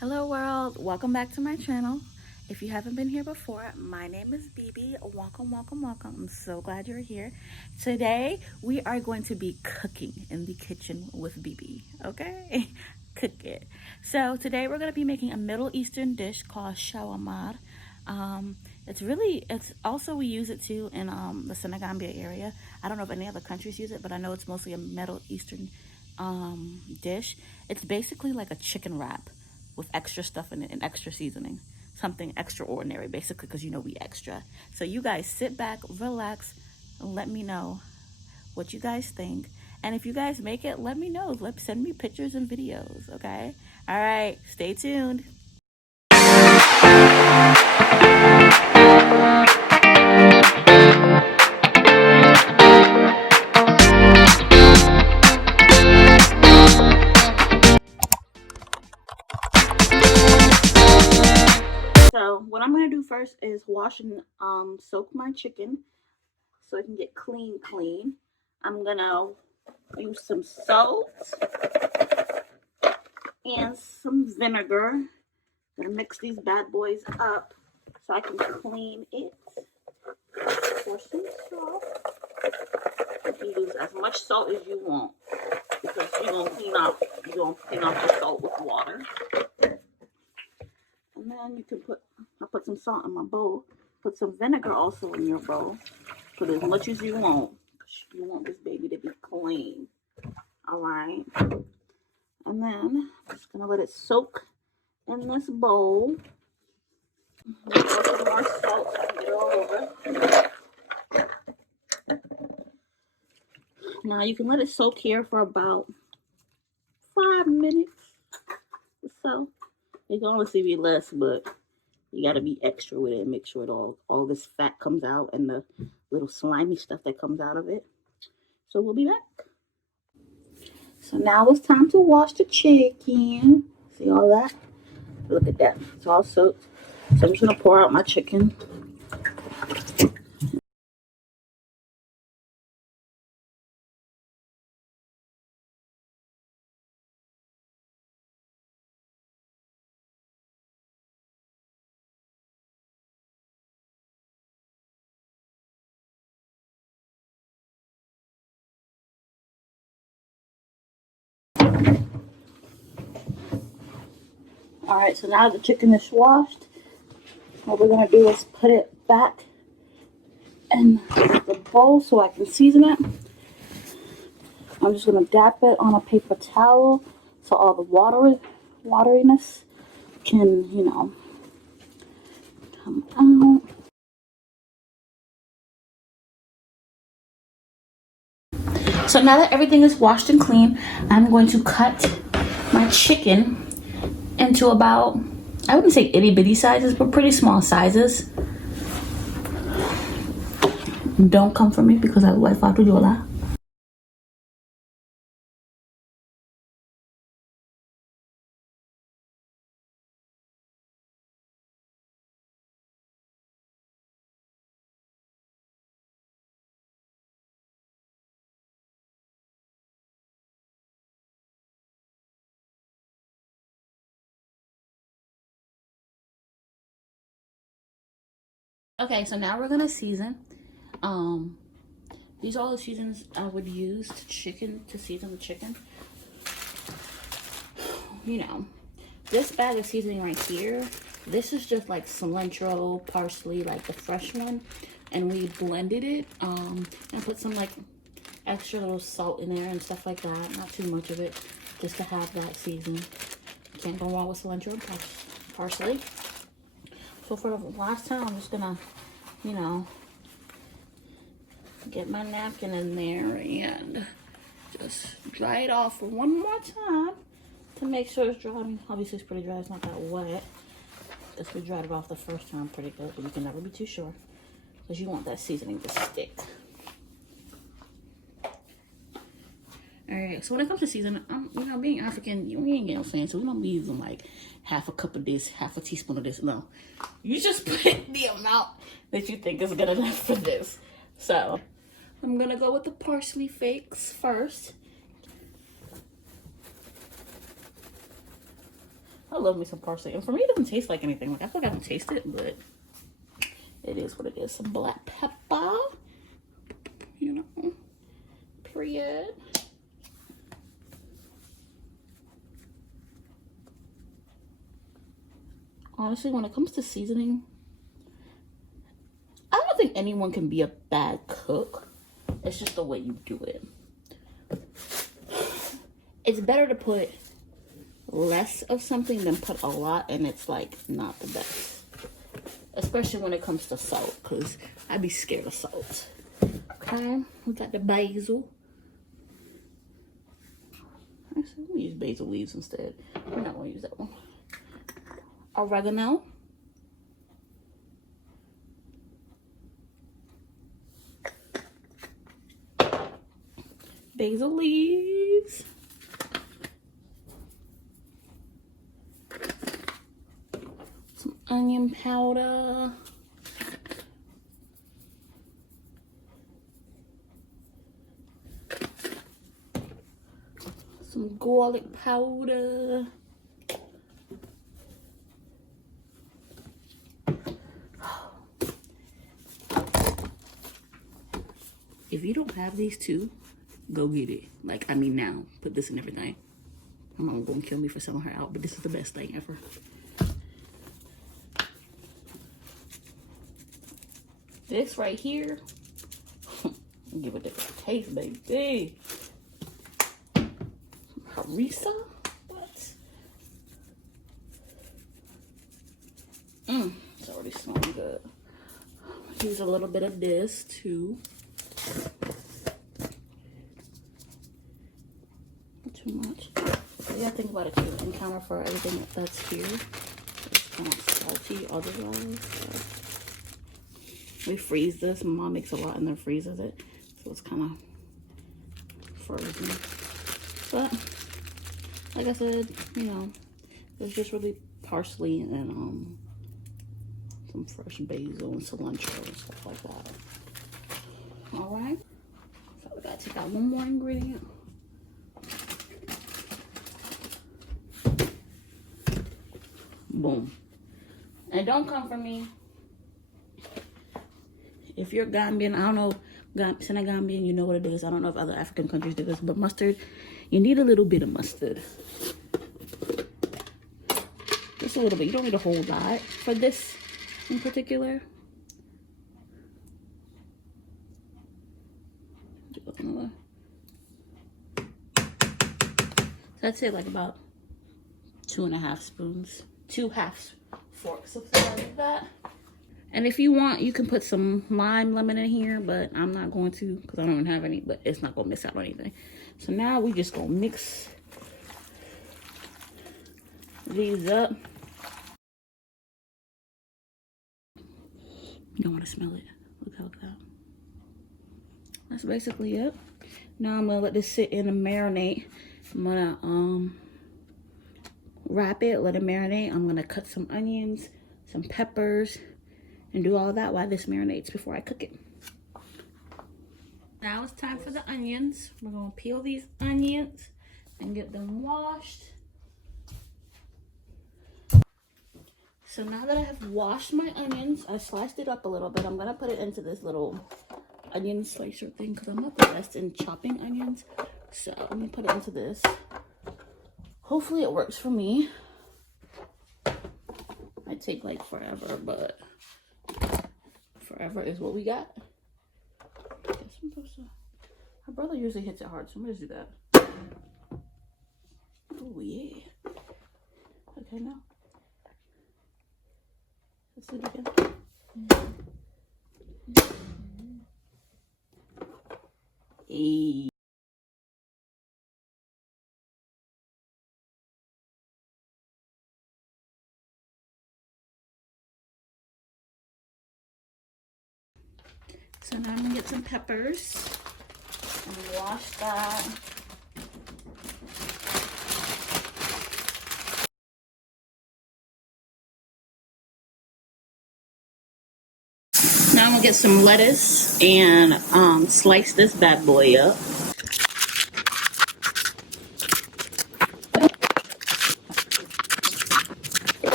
Hello world, welcome back to my channel. If you haven't been here before, my name is BB. Welcome, welcome, welcome. I'm so glad you're here. Today we are going to be cooking in the kitchen with BB, okay? Cook it. So today we're going to be making a Middle Eastern dish called Shawmara. It's also, we use it too in the Senegambia area. I don't know if any other countries use it, but I know it's mostly a Middle Eastern dish. It's basically like a chicken wrap with extra stuff in it and extra seasoning. Something extraordinary, basically, because you know we extra. So you guys sit back, relax, and let me know what you guys think. And if you guys make it, let me know. Send me pictures and videos, okay? All right, stay tuned. So what I'm gonna do first is wash and soak my chicken so it can get clean. I'm gonna use some salt and some vinegar. Gonna mix these bad boys up so I can clean it. Pour some salt. You can use as much salt as you want because you're gonna clean off the salt with water. And then I'll put some salt in my bowl. Put some vinegar also in your bowl. Put as much as you want. You want this baby to be clean. Alright. And then I'm just gonna let it soak in this bowl. Pour some more salt so I can get it all over. Now you can let it soak here for about 5 minutes or so. You can honestly be less, but you gotta be extra with it and make sure all this fat comes out and the little slimy stuff that comes out of it. So we'll be back. So now it's time to wash the chicken. See all that? Look at that. It's all soaked. So I'm just gonna pour out my chicken. Alright, so now the chicken is washed. What we're gonna do is put it back in the bowl so I can season it. I'm just gonna dap it on a paper towel so all the wateriness can, come out. So now that everything is washed and clean, I'm going to cut my chicken into about, I wouldn't say itty bitty sizes, but pretty small sizes. Don't come for me because I like Fatujola. Okay, so now we're gonna season. These are all the seasons I would use to season the chicken. This bag of seasoning right here, this is just like cilantro, parsley, like the fresh one, and we blended it and put some like extra little salt in there and stuff like that. Not too much of it, just to have that season. Can't go wrong with cilantro and parsley. So for the last time, I'm just gonna, get my napkin in there and just dry it off for one more time to make sure it's dry. I mean, obviously it's pretty dry, it's not that wet. Just we dried it off the first time pretty good, but you can never be too sure because you want that seasoning to stick. Alright, so when it comes to seasoning, being African, we ain't getting fancy, so we don't be using like half a cup of this, half a teaspoon of this. No, you just put the amount that you think is good enough for this. So I'm gonna go with the parsley flakes first. I love me some parsley. And for me, it doesn't taste like anything. Like, I feel like I haven't tasted it, but it is what it is. Some black pepper. You know. Period. Honestly, when it comes to seasoning, I don't think anyone can be a bad cook. It's just the way you do it. It's better to put less of something than put a lot, and it's like not the best. Especially when it comes to salt, because I'd be scared of salt. Okay, we got the basil. Actually, let me use basil leaves instead. We're not going to use that one. Oregano. Basil leaves. Some onion powder. Some garlic powder. If you don't have these two, go get it. Like, I mean now. Put this in everything. My mom gonna kill me for selling her out, but this is the best thing ever. This right here, give it a different taste, baby. Harissa? What? It's already smelling good. Use a little bit of this too. Not too much. So you gotta think about it too. And counter for everything that's here. It's kind of salty otherwise. So we freeze this. My mom makes a lot and then freezes it. So it's kind of frozen. But like I said, you know, it's just really parsley and some fresh basil and cilantro and stuff like that. Alright. So we gotta take out one more ingredient. Boom. And don't come for me. If you're Gambian, I don't know, Senegambian, you know what it is. I don't know if other African countries do this, but mustard, you need a little bit of mustard. Just a little bit. You don't need a whole lot for this in particular. So I'd say like about 2.5 spoons. 2 half forks of something like that. And if you want, you can put some lemon in here, but I'm not going to because I don't have any, but it's not going to miss out on anything. So now we just going to mix these up. You don't want to smell it. Look at that. That's basically it. Now I'm going to let this sit in and marinate. I'm going to wrap it, let it marinate. I'm going to cut some onions, some peppers, and do all that while this marinates before I cook it. Now it's time for the onions. We're going to peel these onions and get them washed. So now that I have washed my onions, I sliced it up a little bit. I'm going to put it into this little onion slicer thing because I'm not the best in chopping onions. So let me put it into this. Hopefully it works for me. Might take like forever, but forever is what we got. My brother usually hits it hard, so I'm gonna do that. Oh yeah. Okay, now let's do it again. Hey. So now I'm gonna get some peppers and wash that. Now I'm gonna get some lettuce and slice this bad boy up.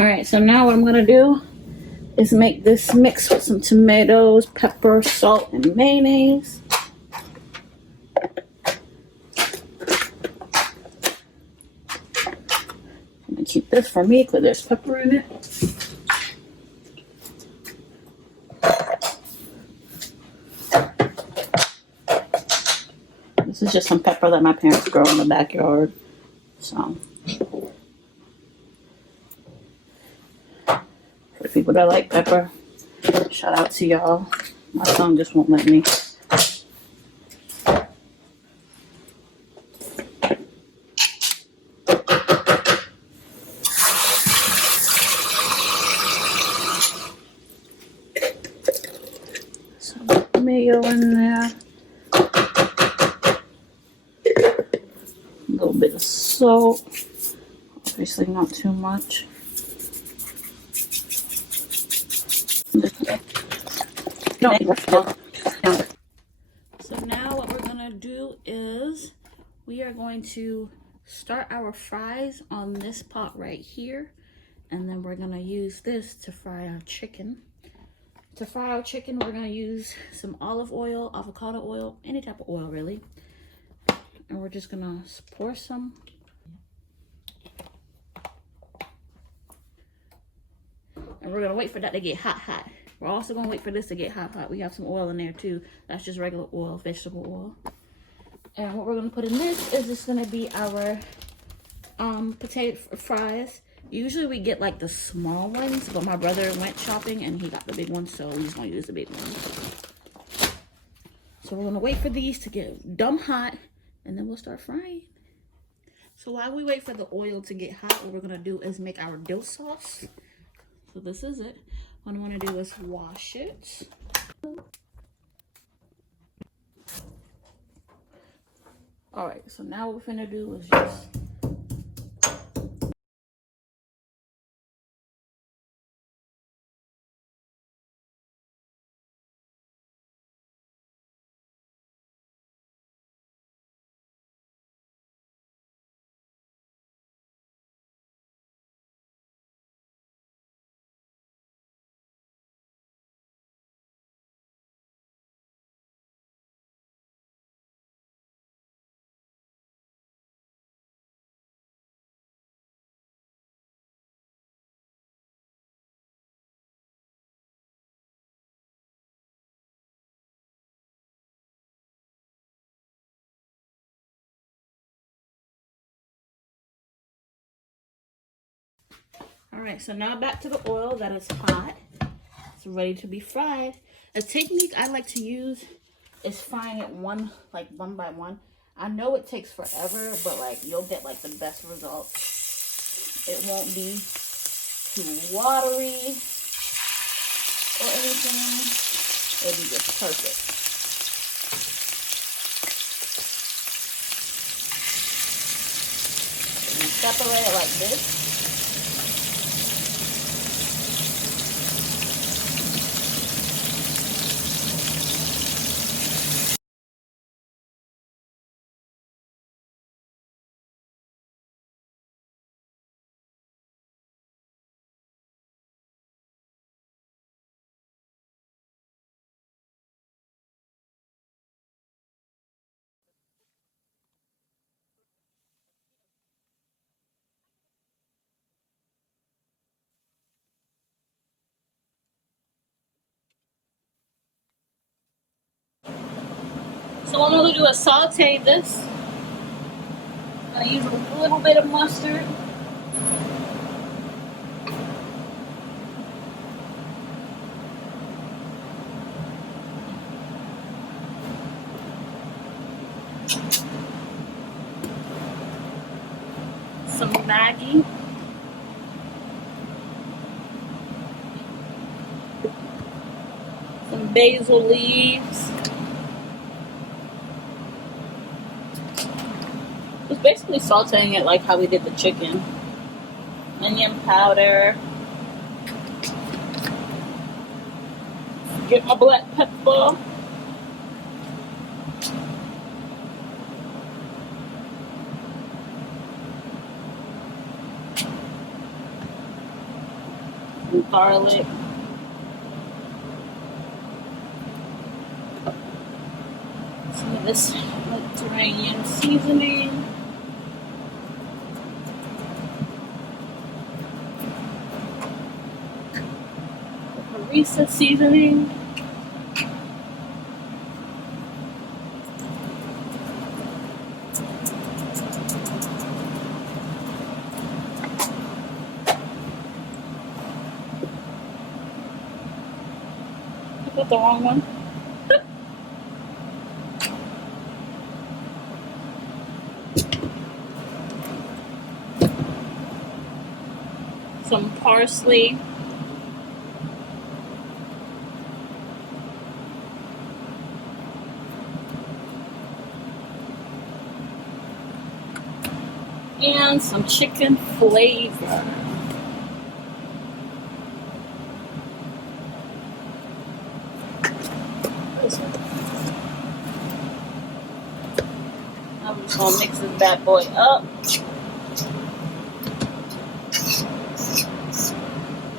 All right, so now what I'm gonna do is make this mix with some tomatoes, pepper, salt, and mayonnaise. I'm gonna keep this for me because there's pepper in it. This is just some pepper that my parents grow in the backyard. So, for the people that like pepper, shout out to y'all. My tongue just won't let me. Some mayo in there. A little bit of salt. Obviously not too much. So now what we're gonna do is we are going to start our fries on this pot right here, and then we're gonna use this to fry our chicken. To fry our chicken, we're gonna use some olive oil, avocado oil, any type of oil really. And we're just gonna pour some. And we're gonna wait for that to get hot. We're also gonna wait for this to get hot. We have some oil in there too. That's just regular oil, vegetable oil. And what we're gonna put in this is just gonna be our potato fries. Usually we get like the small ones, but my brother went shopping and he got the big ones, so we're just gonna use the big ones. So we're gonna wait for these to get dumb hot, and then we'll start frying. So while we wait for the oil to get hot, what we're gonna do is make our dill sauce. So this is it. What I'm gonna do is wash it. All right, so now what we're gonna do is just all right, so now back to the oil that is hot. It's ready to be fried. A technique I like to use is frying it one by one. I know it takes forever, but like you'll get like the best results. It won't be too watery or anything. It'll be just perfect. And you separate it like this. So what I'm going to do is saute this. I'm going to use a little bit of mustard. Some Maggi. Some basil leaves. Just basically sauteing it like how we did the chicken. Onion powder. Get my black pepper. and garlic. Some of this Mediterranean seasoning. Harissa seasoning. I put the wrong one. Some parsley. And some chicken flavor. I'm just gonna mix this bad boy up.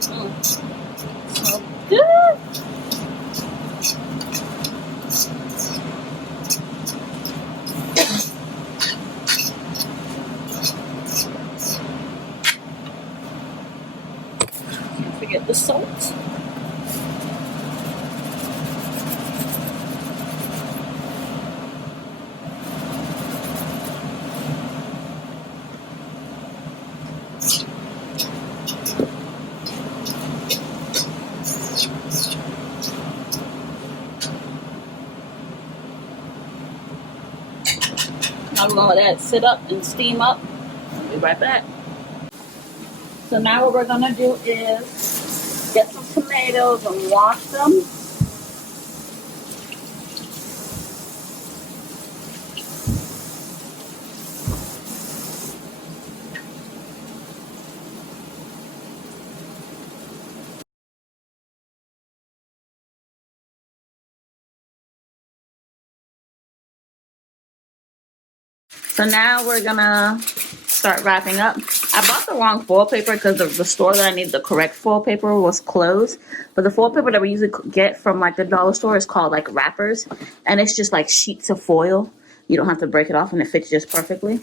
So good. Don't forget the salt. I'm gonna let that sit up and steam up. I'll be right back. So now what we're gonna do is get some tomatoes and wash them. So now we're gonna start wrapping up. I bought the wrong foil paper because the store that I needed the correct foil paper was closed. But the foil paper that we usually get from like the dollar store is called like wrappers, and it's just like sheets of foil. You don't have to break it off, and it fits just perfectly.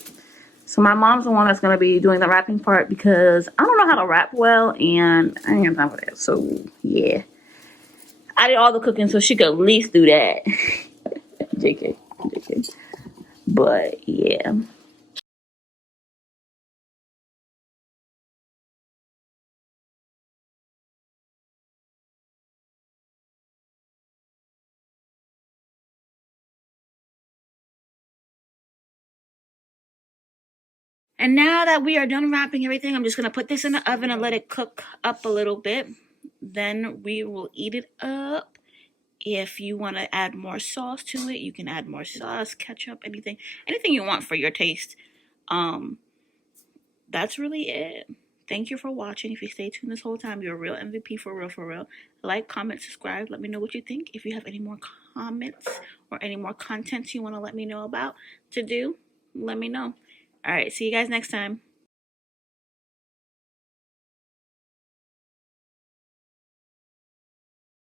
So my mom's the one that's gonna be doing the wrapping part because I don't know how to wrap well, and I ain't got time for that. So yeah, I did all the cooking, so she could at least do that. JK. But yeah. And now that we are done wrapping everything, I'm just going to put this in the oven and let it cook up a little bit. Then we will eat it up. If you want to add more sauce to it, you can add more sauce, ketchup, anything you want for your taste. Um, that's really it. Thank you for watching. If you stay tuned this whole time, you're a real MVP for real, for real. Like, comment, subscribe. Let me know what you think. If you have any more comments or any more contents you want to let me know about to do, let me know. All right, see you guys next time.